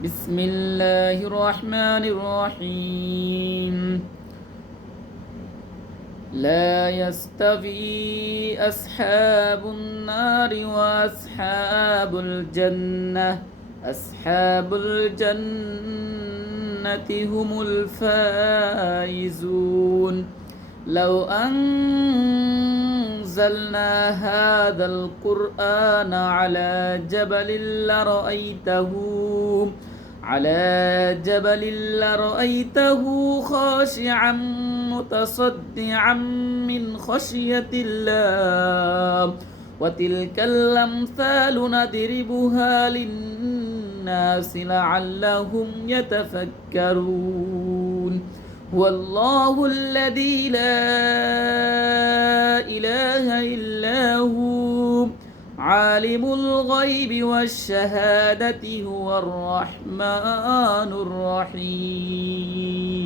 بسم الله الرحمن الرحيم لا يستوي أصحاب النار وأصحاب الجنة أصحاب الجنة هم الفائزون لو أنزلنا هذا القرآن على جبل لرأيته خاشعا متصدعا من خشية الله وتلك الأمثال نضربها للناس لعلهم يتفكرون هو الله الذي لا إله إلا هو عالم الغيب والشهادة هو الرحمن الرحيم